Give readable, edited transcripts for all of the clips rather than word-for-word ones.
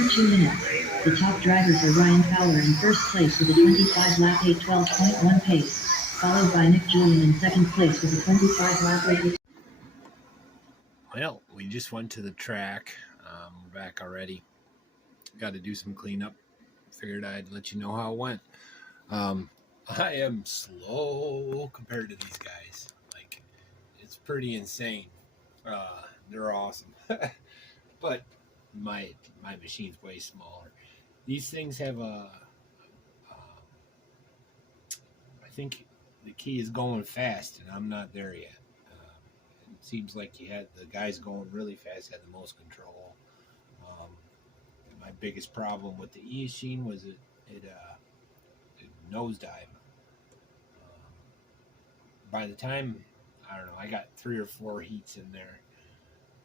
After 2 minutes, the top drivers are Ryan Fowler in first place with a 25-lap 8:12.1 pace, followed by Nick Julian in second place with a 25-lap 8. Well, we just went to the track. We're back already. Got to do some cleanup. Figured I'd let you know how it went. I am slow compared to these guys. Like, it's pretty insane. They're awesome. But my machine's way smaller. These things have I think the key is going fast, and I'm not there yet. It seems like the guys going really fast had the most control. My biggest problem with the e-machine was it nosedived. By the time, I don't know, I got 3 or 4 heats in there.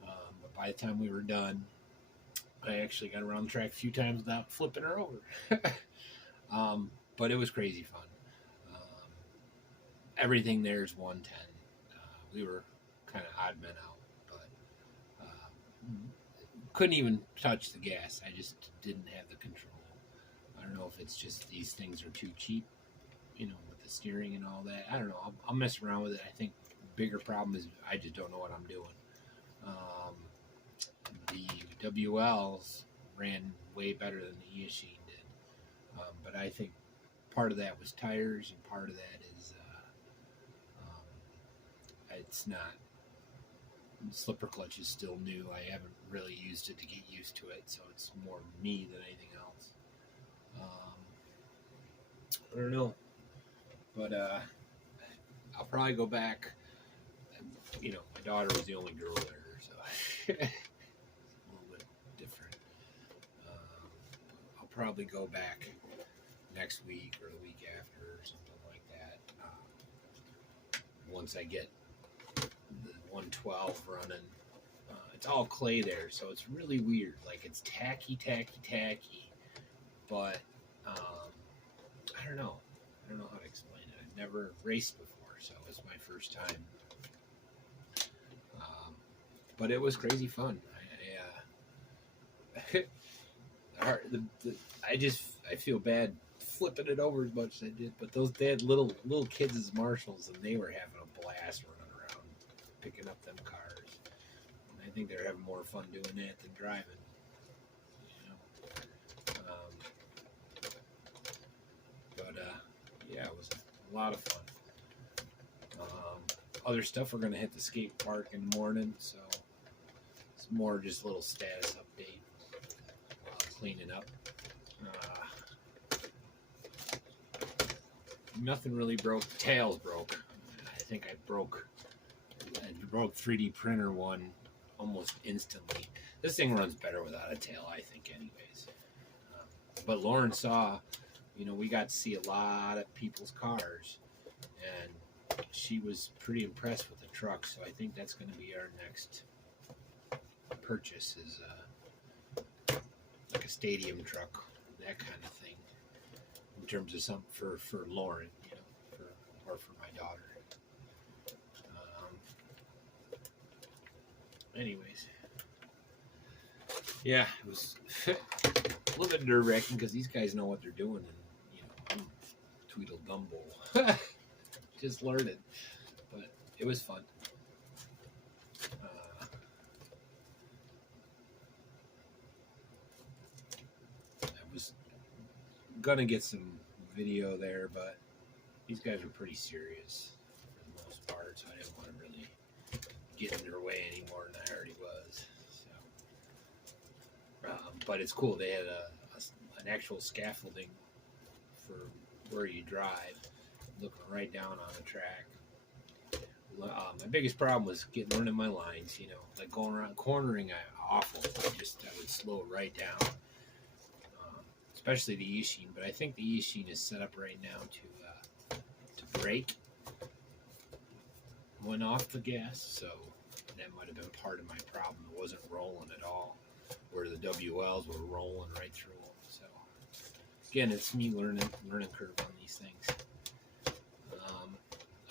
But by the time we were done, I actually got around the track a few times without flipping her over. But it was crazy fun. Everything there is 110. We were kind of odd men out, but couldn't even touch the gas. I just didn't have the control. I don't know if it's just these things are too cheap, with the steering and all that. I don't know. I'll mess around with it. I think the bigger problem is I just don't know what I'm doing. The WLs ran way better than the e-machine did, but I think part of that was tires, and part of that is it's not. Slipper clutch is still new. I haven't really used it to get used to it, so it's more me than anything else. I don't know, but I'll probably go back. My daughter was the only girl there, so it's a little bit different. I'll probably go back next week or the week after or something like that. Once I get the 112 running. It's all clay there, so it's really weird. Like, it's tacky, but I don't know. I don't know how to explain it. I've never raced before, so it's my first time. But it was crazy fun. I feel bad flipping it over as much as I did, but they had little kids as marshals, and they were having a blast running around picking up them cars. And I think they're having more fun doing that than driving. Yeah, it was a lot of fun. Other stuff, we're going to hit the skate park in the morning, so it's more just a little status update while cleaning up. Nothing really broke. The tails broke. I think I broke 3D printer one almost instantly. This thing runs better without a tail, I think, anyways. But Lauren saw, we got to see a lot of people's cars, and she was pretty impressed with the truck, so I think that's going to be our next purchase, is like a stadium truck, that kind of thing, in terms of something for Lauren, or for my daughter. Anyways, yeah, it was a little bit nerve-wracking because these guys know what they're doing, and I'm Tweedledumbo, just learning, but it was fun. I was gonna get some video there, but these guys are pretty serious for the most part, so I didn't want to really get in their way any more than I already was. So, but it's cool. They had an actual scaffolding for where you drive, looking right down on the track. My biggest problem was learning my lines. Like going around cornering, awful. I would slow it right down. Especially the e-machine, but I think the e-machine is set up right now to brake when off the gas, so that might have been part of my problem. It wasn't rolling at all, where the WLs were rolling right through them. So again, it's me learning curve on these things.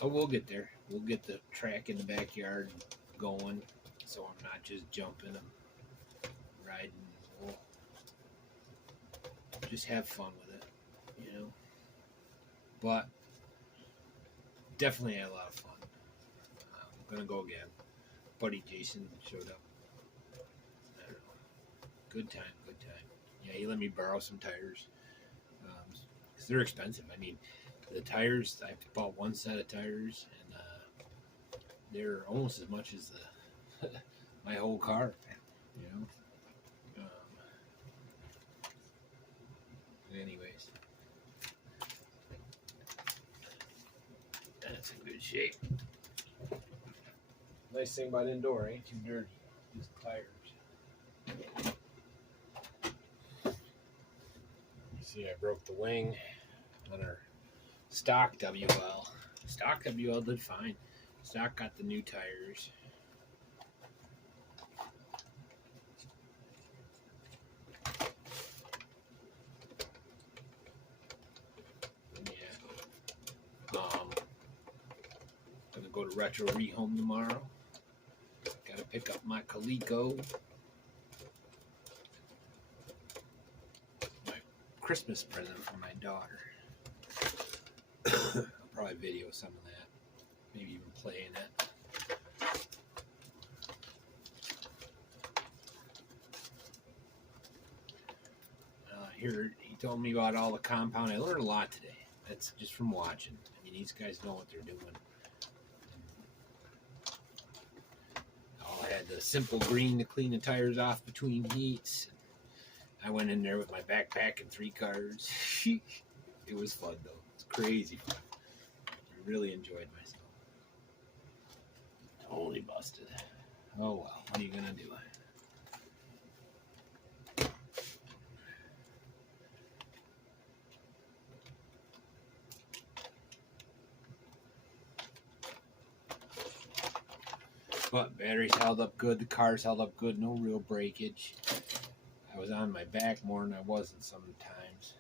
We'll get there. We'll get the track in the backyard going, so I'm not just jumping and riding. just have fun with it, you know. But definitely had a lot of fun. I'm gonna go again. Buddy Jason showed up. I don't know. Good time, good time. Yeah, he let me borrow some tires because they're expensive. I mean, the tires, I bought one set of tires, and they're almost as much as the my whole car, you know. Anyways, that's in good shape. Nice thing about indoor, ain't too dirty. Just tires. You see, I broke the wing on our stock WL. Stock WL did fine. Stock got the new tires. Gonna go to Retro Rehome tomorrow. Gotta pick up my Coleco. My Christmas present for my daughter. I'll probably video some of that. Maybe even play in it. Here, he told me about all the compound. I learned a lot today. That's just from watching. I mean, these guys know what they're doing. I had the simple green to clean the tires off between heats. I went in there with my backpack and 3 cards. It was fun though. It's crazy fun. I really enjoyed myself. Totally busted. Oh well, what are you gonna do? But batteries held up good, the cars held up good, no real breakage. I was on my back more than I wasn't sometimes.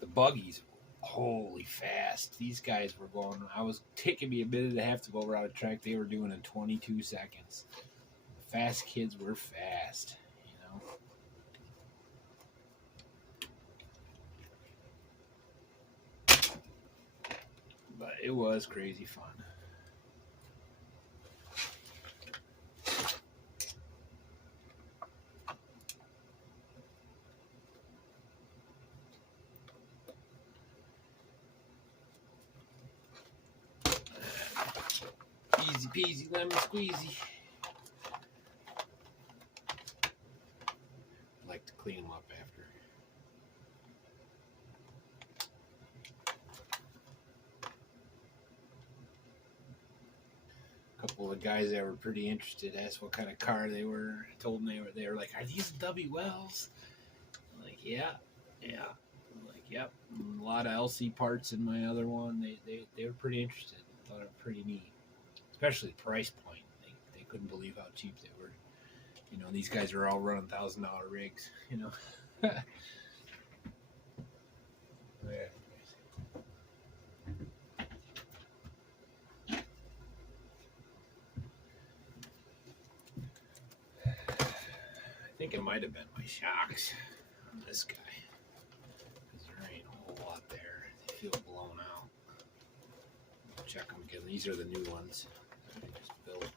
The buggies, holy fast. These guys were going, I was taking me a minute and a half to go around a track they were doing in 22 seconds. Fast kids were fast, you know. But it was crazy fun. Easy peasy, lemon squeezy. I like to clean them up after. A couple of the guys that were pretty interested asked what kind of car they were. I told them they were like, "Are these WLs?" I'm like, yeah. I'm like, yep. And a lot of LC parts in my other one. They were pretty interested. Thought it was pretty neat. Especially price point. They couldn't believe how cheap they were. You know, these guys are all running $1,000 rigs, you know. Yeah. I think it might have been my shocks on this guy. Because there ain't a whole lot there. They feel blown out. Check them again. These are the new ones that I just built.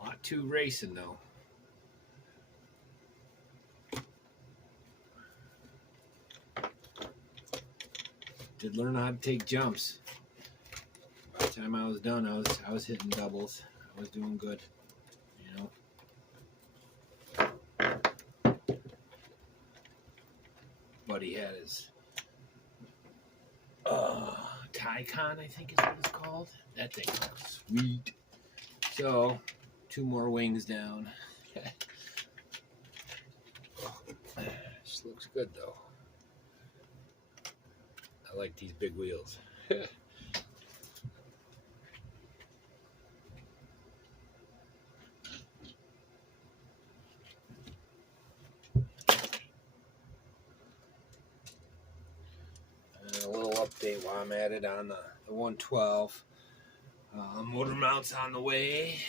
A lot too racing though. Did learn how to take jumps. By the time I was done, I was hitting doubles. I was doing good, you know. Buddy had his Tycon, I think is what it's called. That thing looks sweet. So, 2 more wings down. Just looks good though. I like these big wheels. A little update while I'm at it on the 112. Motor mounts on the way.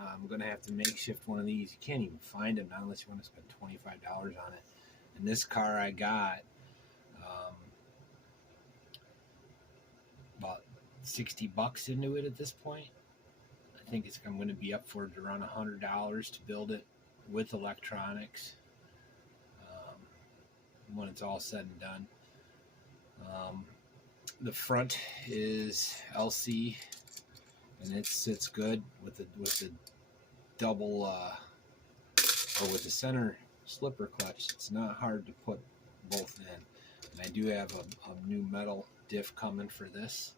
I'm going to have to makeshift one of these. You can't even find them now unless you want to spend $25 on it. And this car I got about $60 into it at this point. I think I'm going to be up for around $100 to build it with electronics when it's all said and done. The front is LC, and it sits good with the double or with the center slipper clutch. It's not hard to put both in, and I do have a new metal diff coming for this.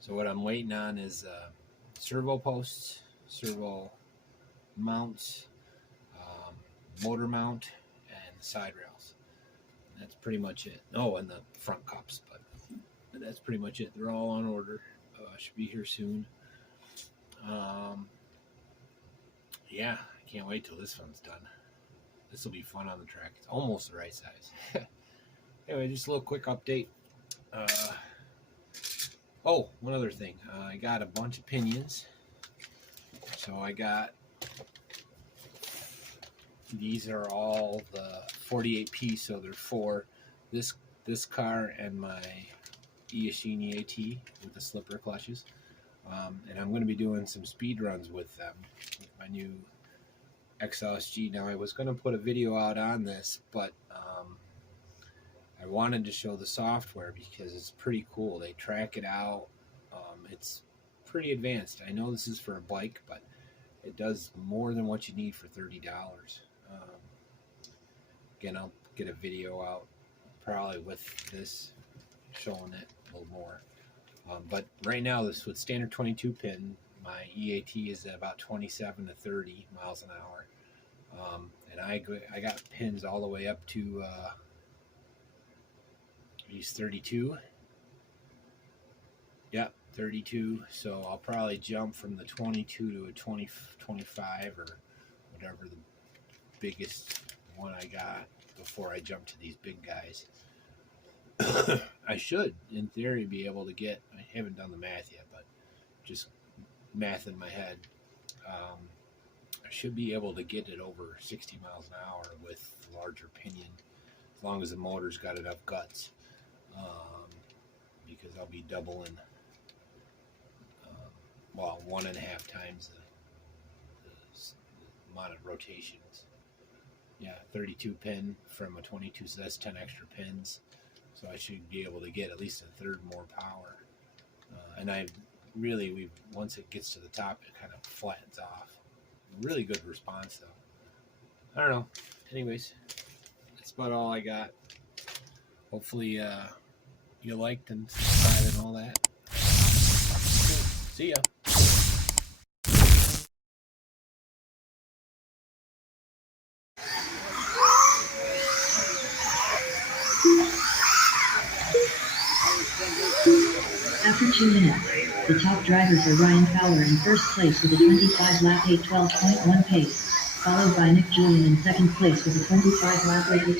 So what I'm waiting on is servo posts, servo mounts, motor mount, and side rails. And that's pretty much it. Oh, and the front cups, but that's pretty much it. They're all on order. Should be here soon. Yeah, I can't wait till this one's done. This will be fun on the track. It's almost the right size. Anyway, just a little quick update. Oh, one other thing. I got a bunch of pinions. So I got, these are all the 48P, so they're for this car and my Iyashini AT with the slipper clutches. And I'm going to be doing some speed runs with them, with my new XLSG. Now, I was going to put a video out on this, but I wanted to show the software because it's pretty cool. They track it out. It's pretty advanced. I know this is for a bike, but it does more than what you need for $30. Again, I'll get a video out probably with this showing it a little more. But right now, this with standard 22 pin, my EAT is at about 27 to 30 miles an hour. And I got pins all the way up to these 32. Yep, 32. So I'll probably jump from the 22 to a 25 or whatever the biggest one I got before I jump to these big guys. I should, in theory, be able to get, I haven't done the math yet, but just math in my head, I should be able to get it over 60 miles an hour with larger pinion, as long as the motor's got enough guts, because I'll be doubling, well, 1.5 times the amount of rotations. Yeah, 32 pin from a 22, so that's 10 extra pins. So I should be able to get at least a third more power. And once it gets to the top, it kind of flattens off. Really good response, though. I don't know. Anyways, that's about all I got. Hopefully you liked and subscribed and all that. See ya. After 2 minutes, the top drivers are Ryan Fowler in first place with a 25 lap 8:12.1 pace, followed by Nick Julian in second place with a 25 lap 8:18.